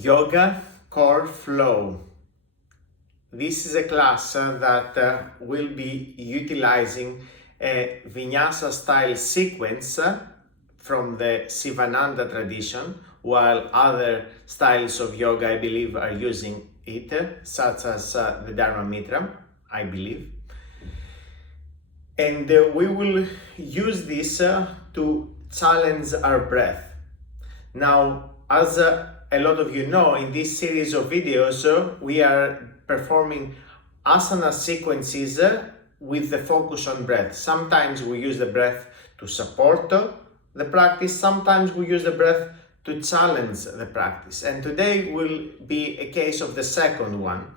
Yoga Core Flow. This is a class that will be utilizing a vinyasa style sequence from the Sivananda tradition, while other styles of yoga, I believe, are using it, such as the Dharma Mitra, I believe. And we will use this to challenge our breath. Now, as a lot of you know, in this series of videos, we are performing asana sequences with the focus on breath. Sometimes we use the breath to support the practice, sometimes we use the breath to challenge the practice. And today will be a case of the second one.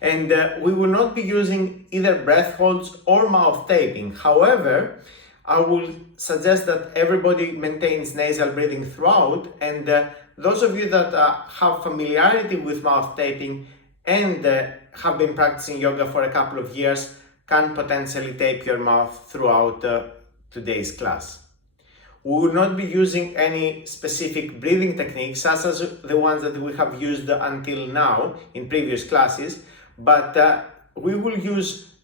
And we will not be using either breath holds or mouth taping. However, I will suggest that everybody maintains nasal breathing throughout, and those of you that have familiarity with mouth taping and have been practicing yoga for a couple of years can potentially tape your mouth throughout today's class. We will not be using any specific breathing techniques such as the ones that we have used until now in previous classes, but we will use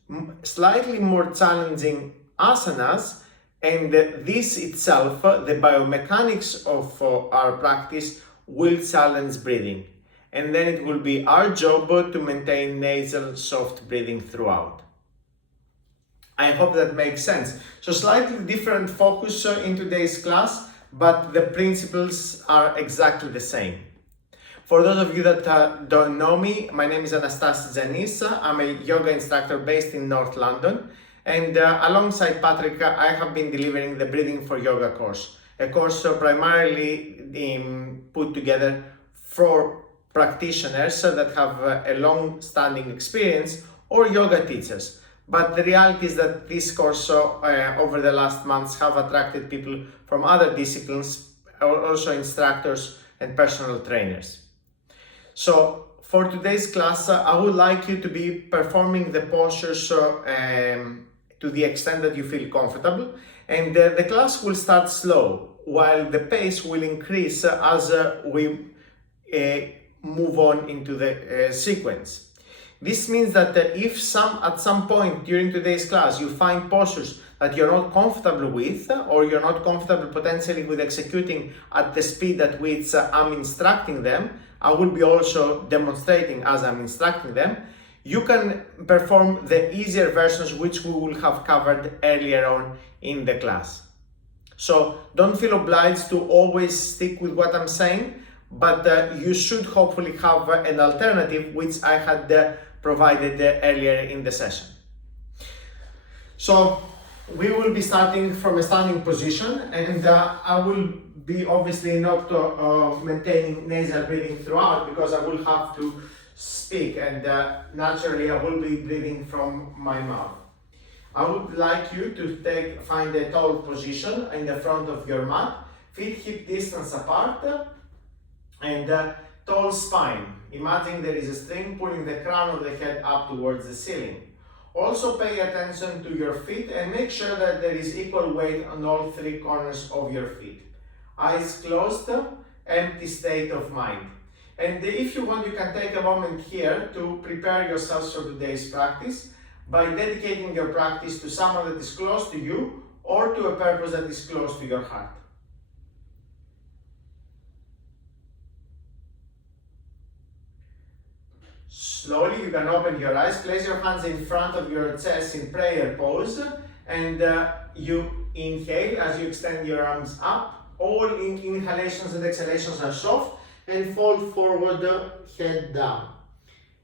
slightly more challenging asanas, and this itself, the biomechanics of our practice, will challenge breathing. And then it will be our job to maintain nasal soft breathing throughout. I hope that makes sense. So slightly different focus in today's class, but the principles are exactly the same. For those of you that don't know me, my name is Anastasis. I'm a yoga instructor based in North London. And alongside Patrick, I have been delivering the Breathing for Yoga course, a course primarily put together for practitioners that have a long-standing experience or yoga teachers. But the reality is that this course over the last months have attracted people from other disciplines, also instructors and personal trainers. So for today's class, I would like you to be performing the postures to the extent that you feel comfortable, and the class will start slow while the pace will increase as we move on into the sequence. This means that if at some point during today's class you find postures that you're not comfortable with, or you're not comfortable potentially with executing at the speed at which I'm instructing them, I will be also demonstrating as I'm instructing them, you can perform the easier versions which we will have covered earlier on in the class. So don't feel obliged to always stick with what I'm saying, but you should hopefully have an alternative which I had provided earlier in the session. So we will be starting from a standing position, and I will be obviously not maintaining nasal breathing throughout because I will have to speak, and naturally I will be breathing from my mouth. I would like you to find a tall position in the front of your mat, feet hip distance apart, and tall spine. Imagine there is a string pulling the crown of the head up towards the ceiling. Also pay attention to your feet and make sure that there is equal weight on all three corners of your feet. Eyes closed, empty state of mind. And if you want, you can take a moment here to prepare yourselves for today's practice by dedicating your practice to someone that is close to you or to a purpose that is close to your heart. Slowly you can open your eyes, place your hands in front of your chest in prayer pose, and you inhale as you extend your arms up. All inhalations and exhalations are soft, and fold forward, head down.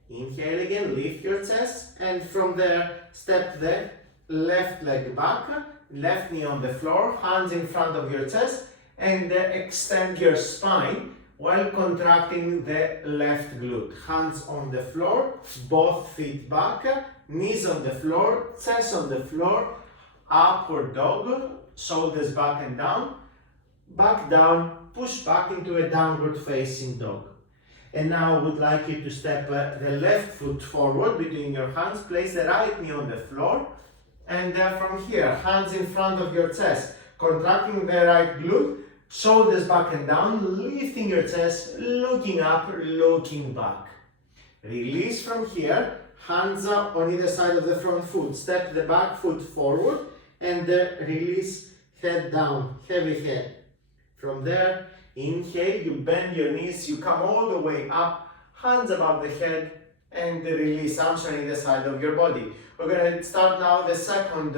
Inhale again, lift your chest, and from there step the left leg back, left knee on the floor, hands in front of your chest, and extend your spine while contracting the left glute. Hands on the floor, both feet back, knees on the floor, chest on the floor, upward dog, shoulders back and down, back down, push back into a downward facing dog. And now I would like you to step the left foot forward between your hands, place the right knee on the floor, and from here, hands in front of your chest, contracting the right glute, Shoulders back and down, lifting your chest, looking up, looking back. Release from here, hands up on either side of the front foot. Step the back foot forward and release, head down, heavy head. From there, inhale, you bend your knees, you come all the way up, hands above the head, and release, arms on either side of your body. We're going to start now the second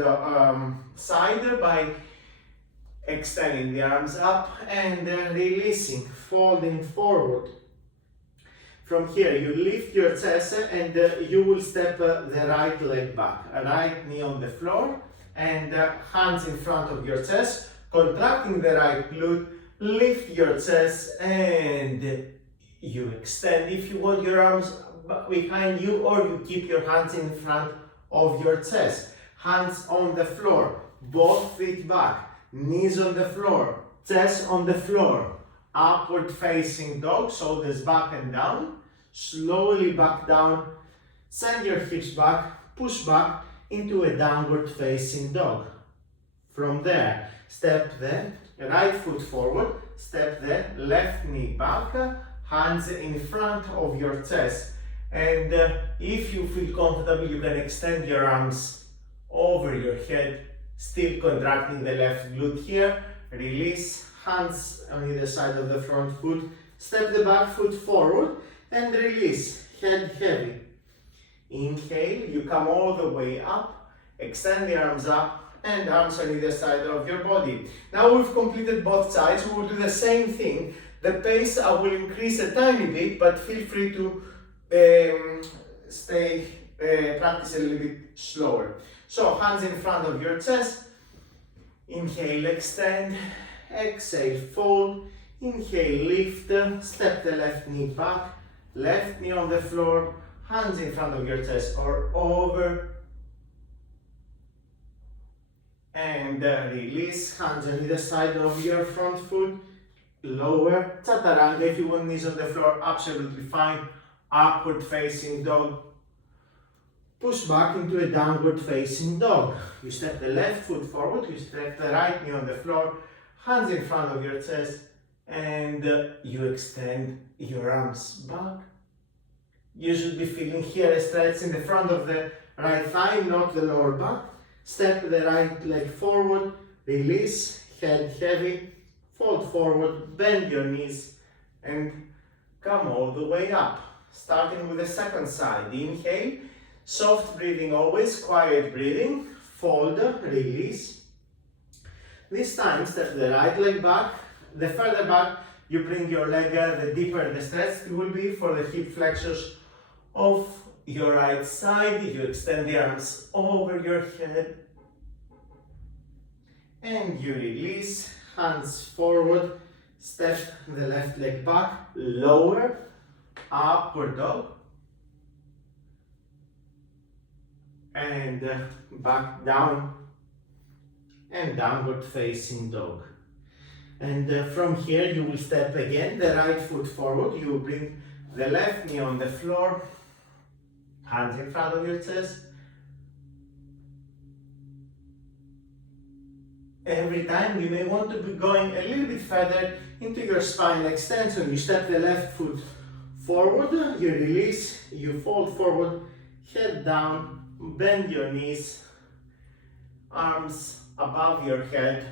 side by extending the arms up and releasing, folding forward. From here, you lift your chest and you will step the right leg back. Right knee on the floor and hands in front of your chest, contracting the right glute, lift your chest and you extend. If you want your arms behind you, or you keep your hands in front of your chest. Hands on the floor, both feet back. Knees on the floor, chest on the floor, upward facing dog, shoulders back and down, slowly back down, send your hips back, push back into a downward facing dog. From there, step the right foot forward, step the left knee back, hands in front of your chest, and if you feel comfortable, you can extend your arms over your head, still contracting the left glute here. Release, hands on either side of the front foot. Step the back foot forward and release, head heavy. Inhale, you come all the way up, extend the arms up and arms on either side of your body. Now we've completed both sides, we will do the same thing. The pace I will increase a tiny bit, but feel free to practice a little bit slower. So hands in front of your chest, inhale, extend, exhale, fold, inhale, lift, step the left knee back, left knee on the floor, hands in front of your chest or over, and release, hands on either side of your front foot, lower, chaturanga. If you want knees on the floor, absolutely fine, upward facing dog. Push back into a downward facing dog. You step the left foot forward, you step the right knee on the floor, hands in front of your chest, and you extend your arms back. You should be feeling here a stretch in the front of the right thigh, not the lower back. Step the right leg forward, release, head heavy, fold forward, bend your knees, and come all the way up. Starting with the second side. Inhale. Soft breathing always, quiet breathing, fold, release. This time, step the right leg back. The further back you bring your leg, the deeper the stretch it will be for the hip flexors of your right side. You extend the arms over your head and you release, hands forward, step the left leg back, lower, upward dog. And back down and downward facing dog. And from here you will step again the right foot forward. You will bring the left knee on the floor, hands in front of your chest. Every time you may want to be going a little bit further into your spine extension. You step the left foot forward, you release, you fold forward, head down, bend your knees, arms above your head,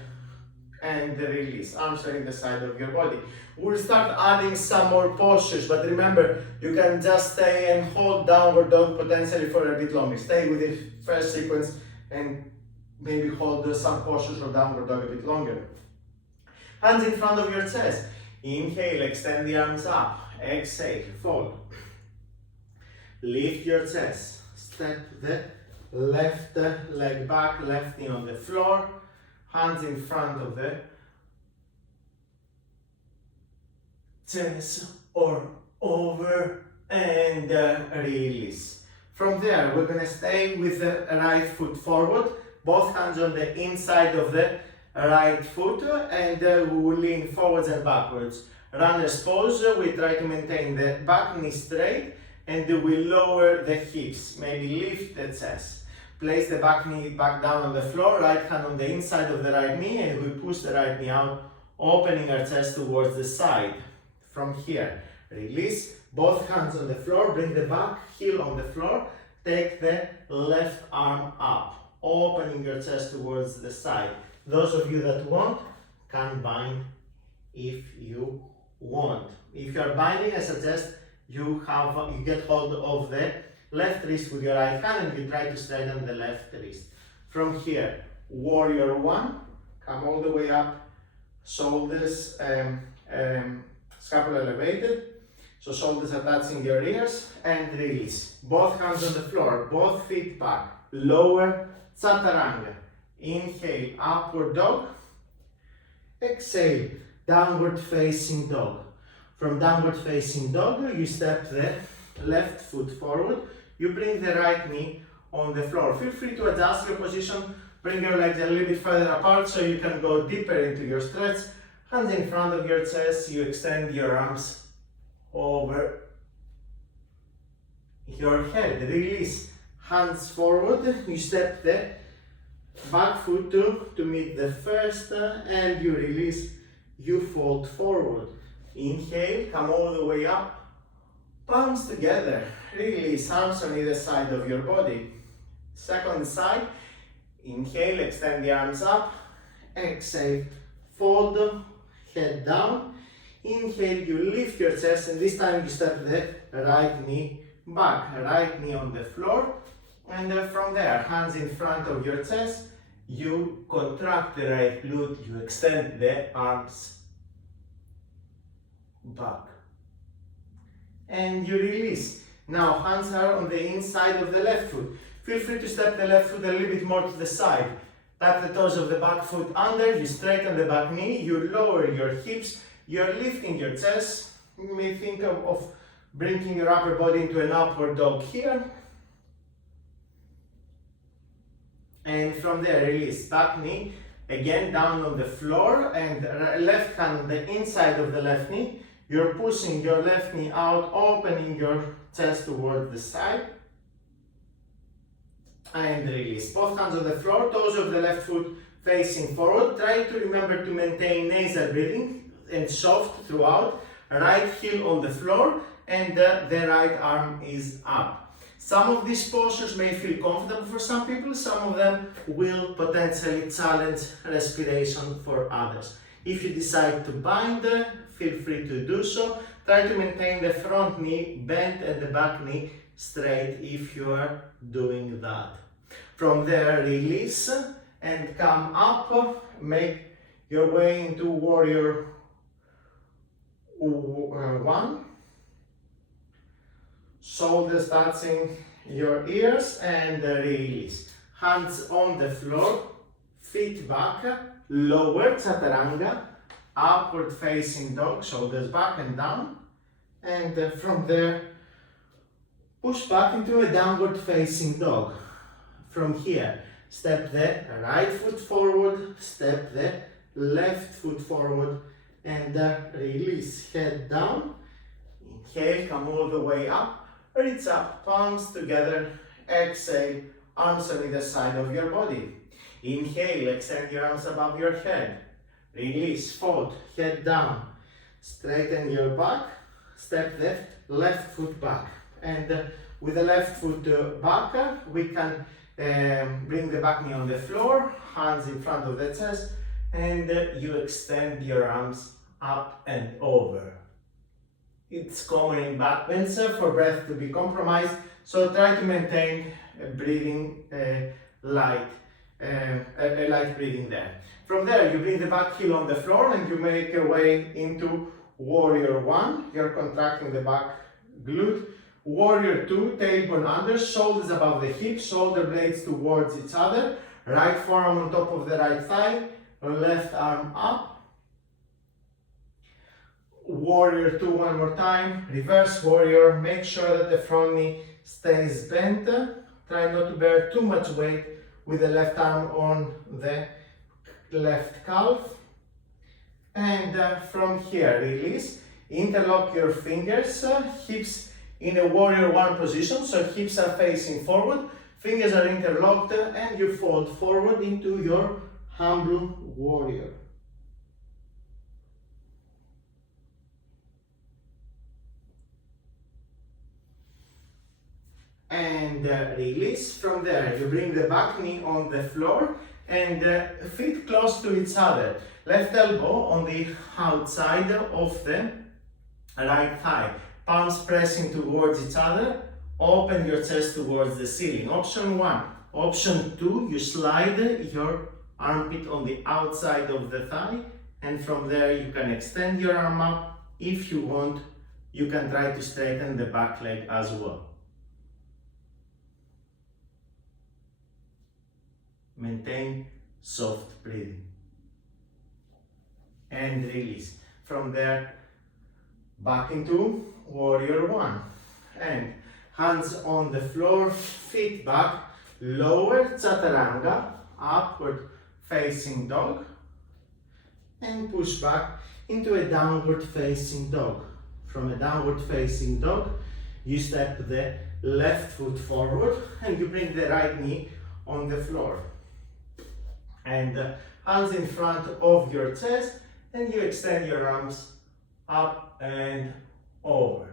and release. Arms are in the side of your body. We'll start adding some more postures, but remember, you can just stay and hold downward dog potentially for a bit longer. Stay with the first sequence and maybe hold some postures or downward dog a bit longer. Hands in front of your chest. Inhale, extend the arms up. Exhale, fold. Lift your chest. Step the left leg back, left knee on the floor, hands in front of the chest or over, and release. From there, we're going to stay with the right foot forward, both hands on the inside of the right foot, and we will lean forwards and backwards. Runner's pose, we try to maintain the back knee straight, and we lower the hips, maybe lift the chest. Place the back knee back down on the floor, right hand on the inside of the right knee, and we push the right knee out opening our chest towards the side. From here, release, both hands on the floor, bring the back heel on the floor, take the left arm up, opening your chest towards the side. Those of you that want can bind if you want. If you are binding, I suggest you get hold of the left wrist with your right hand and you try to straighten the left wrist. From here, warrior one, come all the way up, shoulders, scapula elevated, so shoulders are touching your ears, and release. Both hands on the floor, both feet back, lower chaturanga. Inhale, upward dog. Exhale, downward facing dog. From downward facing dog, you step the left foot forward, you bring the right knee on the floor. Feel free to adjust your position, bring your legs a little bit further apart so you can go deeper into your stretch. Hands in front of your chest, you extend your arms over your head. Release, hands forward, you step the back foot to meet the first and you release, you fold forward. Inhale, come all the way up, palms together, release, arms on either side of your body. Second side, inhale, extend the arms up, exhale, fold, head down. Inhale, you lift your chest and this time you step the right knee back, right knee on the floor, and from there, hands in front of your chest, you contract the right glute, you extend the arms back, and you release. Now hands are on the inside of the left foot. Feel free to step the left foot a little bit more to the side. Tap the toes of the back foot under, you straighten the back knee, you lower your hips, you're lifting your chest. You may think of bringing your upper body into an upward dog here. And from there, release, back knee, again down on the floor, and left hand on the inside of the left knee. You're pushing your left knee out, opening your chest towards the side. And release. Both hands on the floor, toes of the left foot facing forward. Try to remember to maintain nasal breathing and soft throughout. Right heel on the floor and the right arm is up. Some of these postures may feel comfortable for some people, some of them will potentially challenge respiration for others. If you decide to bind, feel free to do so. Try to maintain the front knee bent and the back knee straight if you are doing that. From there, release and come up, make your way into warrior one. Shoulders touching your ears and release. Hands on the floor, feet back, lower chaturanga, upward facing dog, shoulders back and down. And from there, push back into a downward facing dog. From here, step the right foot forward, step the left foot forward, and release, head down. Inhale, come all the way up, reach up, palms together, exhale, arms on either side of your body. Inhale, extend your arms above your head, release, fold, head down, straighten your back, step the left foot back, and with the left foot back, we can bring the back knee on the floor, hands in front of the chest, and you extend your arms up and over. It's common in backbends for breath to be compromised, so try to maintain breathing light breathing there. From there, you bring the back heel on the floor and you make your way into warrior one. You're contracting the back glute. Warrior two, tailbone under, shoulders above the hips, shoulder blades towards each other, right forearm on top of the right thigh, left arm up. Warrior two, one more time, reverse warrior, make sure that the front knee stays bent, try not to bear too much weight with the left arm on the left calf. And from here, release, interlock your fingers, hips in a warrior one position, so hips are facing forward, fingers are interlocked, and you fold forward into your humble warrior. and release. From there, you bring the back knee on the floor and feet close to each other. Left elbow on the outside of the right thigh. Palms pressing towards each other. Open your chest towards the ceiling. Option 1. Option 2, you slide your armpit on the outside of the thigh, and from there you can extend your arm up. If you want, you can try to straighten the back leg as well. Maintain soft breathing. And release. From there, back into warrior 1. And hands on the floor, feet back, lower chaturanga, upward facing dog, and push back into a downward facing dog. From a downward facing dog, you step the left foot forward and you bring the right knee on the floor. And hands in front of your chest, and you extend your arms up and over.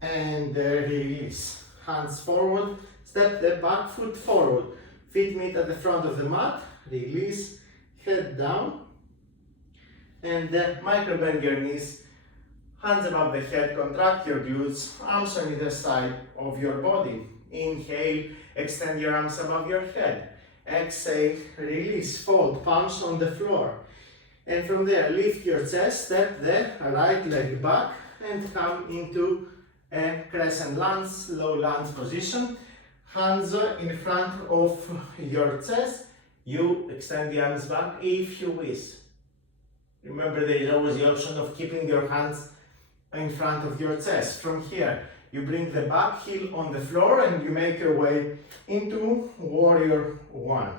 And release. Hands forward, step the back foot forward. Feet meet at the front of the mat. Release, head down. And micro bend your knees. Hands above the head, contract your glutes, arms on either side of your body. Inhale, extend your arms above your head. Exhale, release, fold, palms on the floor. And from there, lift your chest, step the right leg back and come into a crescent lunge, low lunge position. Hands in front of your chest. You extend the arms back if you wish. Remember, there is always the option of keeping your hands in front of your chest. From here, you bring the back heel on the floor and you make your way into warrior 1.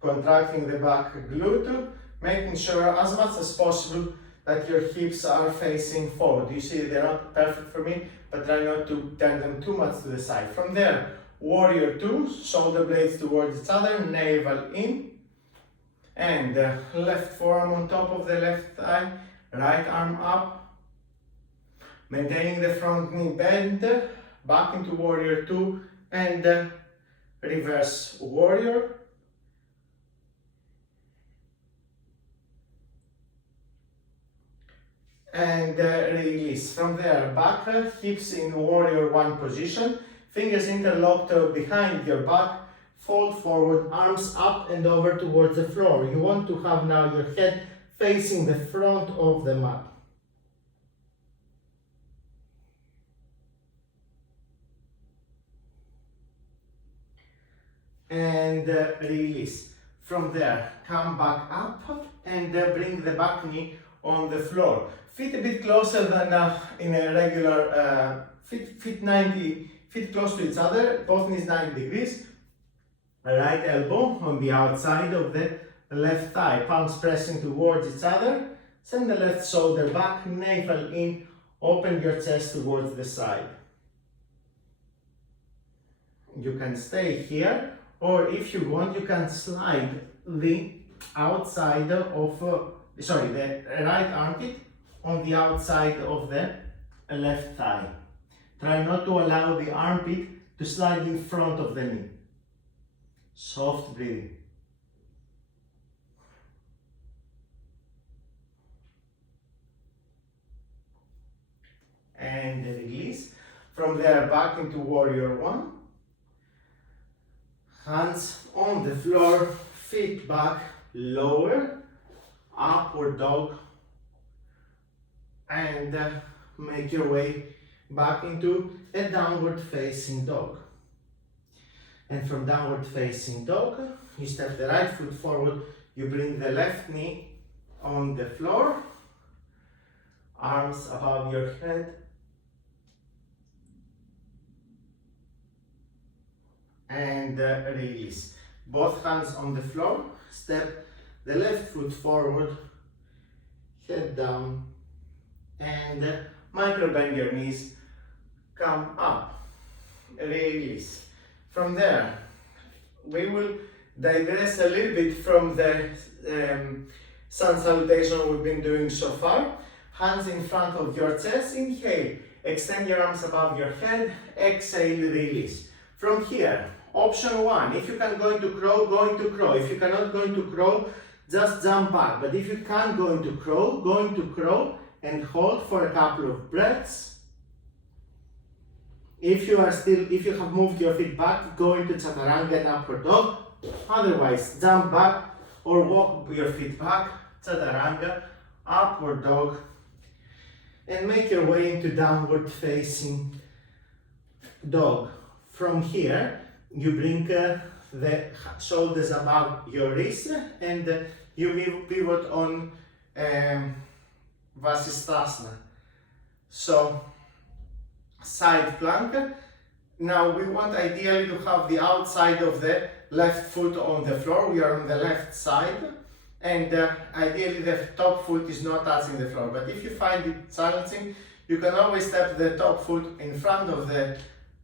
Contracting the back glute, making sure as much as possible that your hips are facing forward. You see, they're not perfect for me, but try not to turn them too much to the side. From there, warrior 2, shoulder blades towards each other, navel in, and left forearm on top of the left thigh, right arm up, maintaining the front knee bend, back into warrior 2, and reverse warrior. And release. From there, back, hips in warrior 1 position, fingers interlocked behind your back, fold forward, arms up and over towards the floor. You want to have now your head facing the front of the mat. And release. From there, come back up and bring the back knee on the floor. Feet a bit closer than in a regular, feet close to each other, both knees 90 degrees. Right elbow on the outside of the left thigh, palms pressing towards each other. Send the left shoulder back, navel in, open your chest towards the side. You can stay here, or if you want, you can slide the outside of, the right armpit on the outside of the left thigh. Try not to allow the armpit to slide in front of the knee. Soft breathing. And release. From there, back into warrior 1. Hands on the floor, feet back, lower, upward dog, and make your way back into a downward facing dog. And from downward facing dog, you step the right foot forward, you bring the left knee on the floor, arms above your head, and release. Both hands on the floor, step the left foot forward, head down, and micro bend your knees, come up, release. From there, we will digress a little bit from the sun salutation we've been doing so far. hands in front of your chest, inhale, extend your arms above your head, exhale, release. From here, option one, if you can go into crow, go into crow. If you cannot go into crow, just jump back. But if you can't go into crow and hold for a couple of breaths. If you have moved your feet back, go into chaturanga and upward dog. Otherwise, jump back or walk your feet back, chaturanga, upward dog, and make your way into downward facing dog. From here, you bring the shoulders above your wrists and you pivot on Vasisthasana. So, side plank. Now we want ideally to have the outside of the left foot on the floor. We are on the left side, and ideally the top foot is not touching the floor. But if you find it challenging, you can always step the top foot in front of the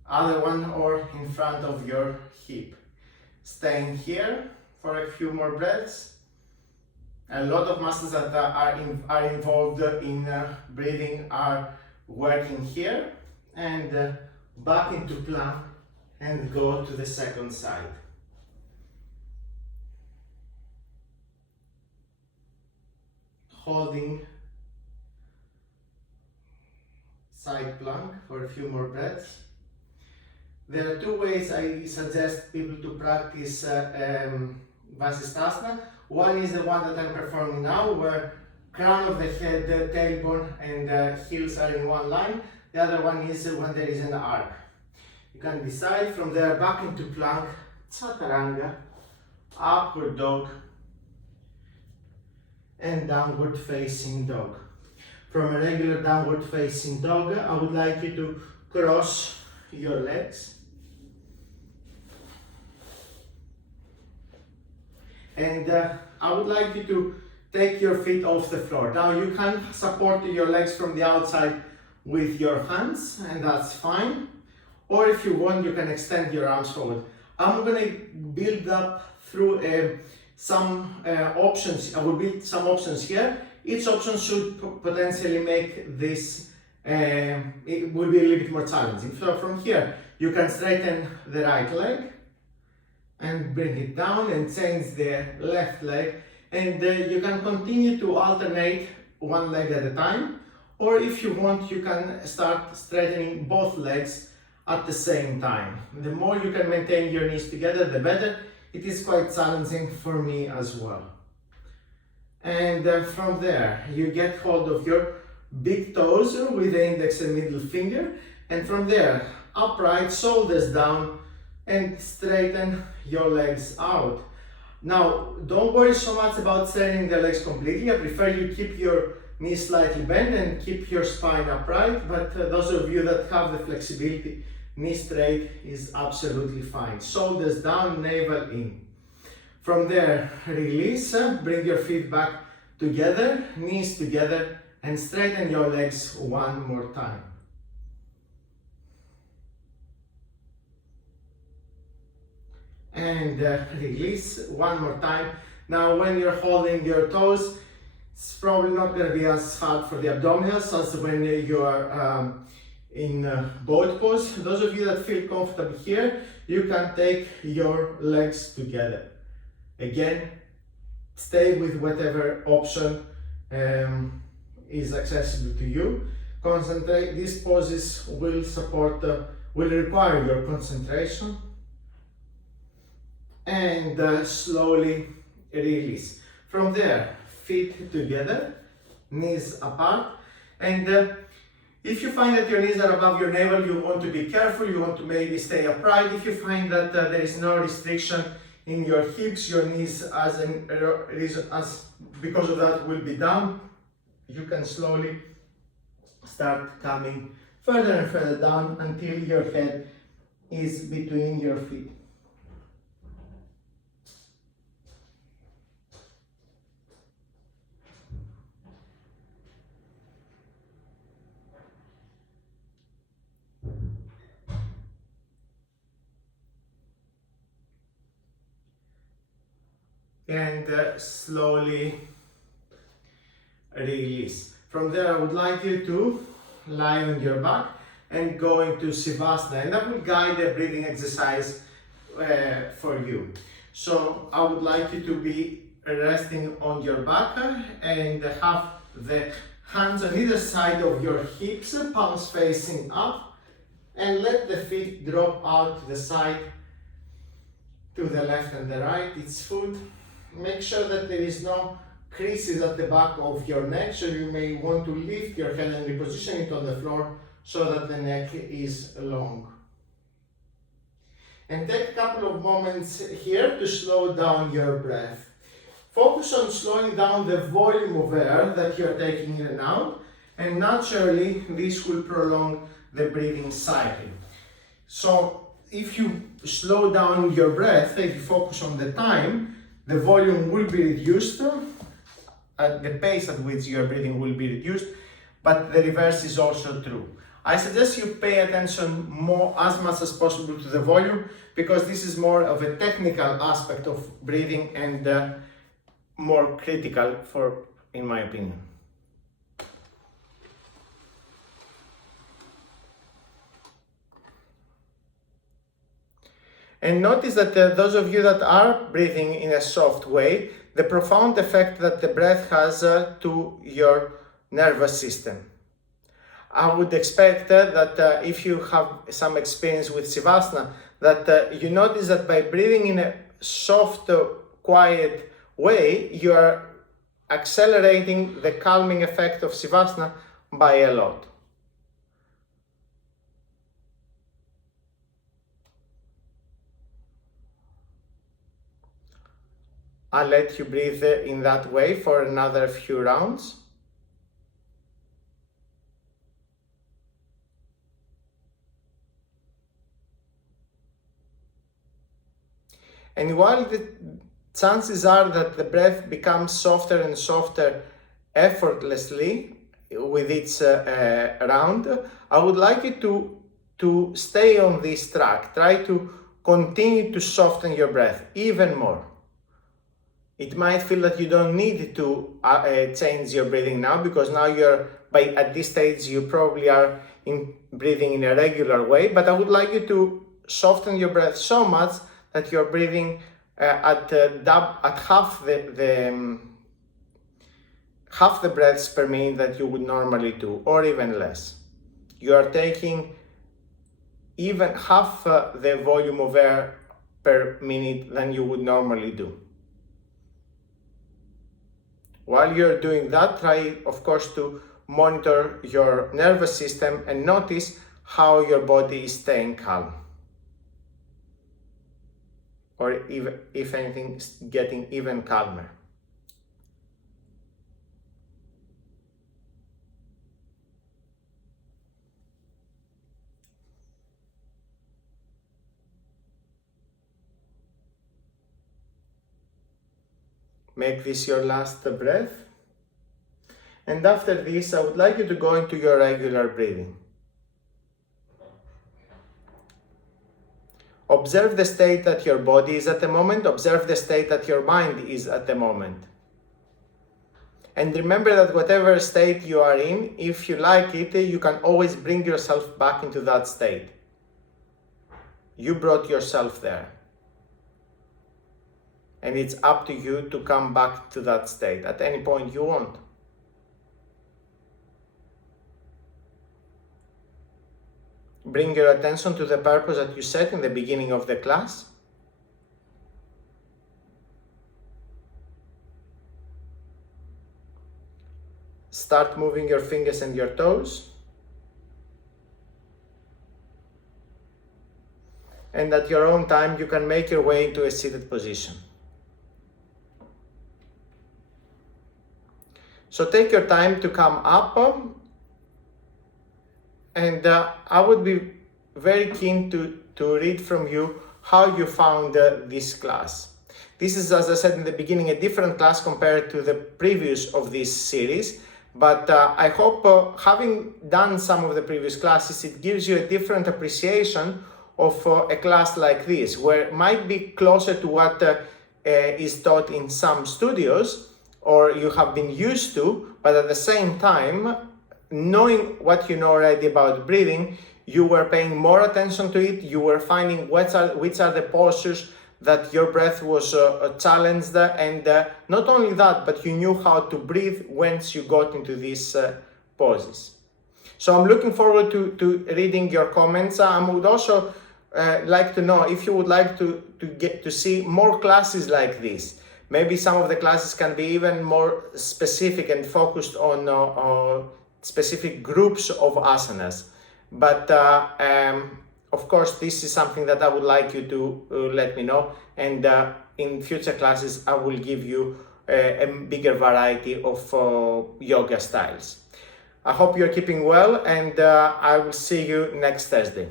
other one or in front of your hip. Staying here for a few more breaths. A lot of muscles that are involved in breathing are working here. And back into plank and go to the second side. Holding side plank for a few more breaths. There are two ways I suggest people to practice Vasisthasana. One is the one that I'm performing now, where crown of the head, tailbone and heels are in one line. The other one is when there is an arc. You can decide from there back into plank, chaturanga, upward dog, and downward facing dog. From a regular downward facing dog, I would like you to cross your legs. And I would like you to take your feet off the floor. Now you can support your legs from the outside with your hands, and that's fine. Or if you want, you can extend your arms forward. I'm going to build up through some options. I will build some options here. Each option should potentially make this, it will be a little bit more challenging. So from here, you can straighten the right leg and bring it down and change the left leg. And you can continue to alternate one leg at a time. Or if you want, you can start straightening both legs at the same time. The more you can maintain your knees together, the better. It is quite challenging for me as well. And from there, you get hold of your big toes with the index and middle finger. And from there, upright, shoulders down, and straighten your legs out. Now, don't worry so much about straightening the legs completely. I prefer you keep your knees slightly bent and keep your spine upright, but those of you that have the flexibility, knee straight is absolutely fine. Shoulders down, navel in. From there, release, bring your feet back together, knees together, and straighten your legs one more time. And release one more time. Now when you're holding your toes, it's probably not going to be as hard for the abdominals as when you are in boat pose. Those of you that feel comfortable here, you can take your legs together. Again, stay with whatever option is accessible to you. Concentrate. These poses will require your concentration. And slowly release. From there, feet together, knees apart. And if you find that your knees are above your navel, you want to be careful, you want to maybe stay upright. If you find that there is no restriction in your hips, your knees because of that will be down, you can slowly start coming further and further down until your head is between your feet. And slowly release. From there, I would like you to lie on your back and go into shavasana, and that will guide the breathing exercise for you. So I would like you to be resting on your back and have the hands on either side of your hips, palms facing up, and let the feet drop out to the side, to the left and the right, each foot. Make sure that there is no creases at the back of your neck, so you may want to lift your head and reposition it on the floor so that the neck is long. And take a couple of moments here to slow down your breath. Focus on slowing down the volume of air that you're taking in and out, and naturally this will prolong the breathing cycle. So if you slow down your breath, if you focus on the time, the volume will be reduced, at the pace at which you are breathing will be reduced, but the reverse is also true. I suggest you pay attention as much as possible to the volume, because this is more of a technical aspect of breathing and more critical in my opinion. And notice that those of you that are breathing in a soft way, the profound effect that the breath has to your nervous system. I would expect that if you have some experience with shavasana, that you notice that by breathing in a soft, quiet way, you are accelerating the calming effect of shavasana by a lot. I'll let you breathe in that way for another few rounds. And while the chances are that the breath becomes softer and softer effortlessly with each round, I would like you to stay on this track. Try to continue to soften your breath even more. It might feel that you don't need to change your breathing now, because now at this stage you probably are breathing in a regular way, but I would like you to soften your breath so much that you're breathing at half the breaths per minute that you would normally do, or even less. You are taking even half the volume of air per minute than you would normally do. While you're doing that, try, of course, to monitor your nervous system and notice how your body is staying calm. Or if anything, getting even calmer. Make this your last breath. And after this, I would like you to go into your regular breathing. Observe the state that your body is at the moment. Observe the state that your mind is at the moment. And remember that whatever state you are in, if you like it, you can always bring yourself back into that state. You brought yourself there. And it's up to you to come back to that state at any point you want. Bring your attention to the purpose that you set in the beginning of the class. Start moving your fingers and your toes. And at your own time, you can make your way into a seated position. So take your time to come up, and I would be very keen to read from you how you found this class. This is, as I said in the beginning, a different class compared to the previous of this series, but I hope having done some of the previous classes, it gives you a different appreciation of a class like this, where it might be closer to what is taught in some studios, or you have been used to, but at the same time, knowing what you know already about breathing, you were paying more attention to it, you were finding which are the postures that your breath was challenged, and not only that, but you knew how to breathe once you got into these poses. So I'm looking forward to reading your comments. I would also like to know if you would like to get to see more classes like this. Maybe some of the classes can be even more specific and focused on specific groups of asanas. But of course, this is something that I would like you to let me know, and in future classes I will give you a bigger variety of yoga styles. I hope you're keeping well, and I will see you next Thursday.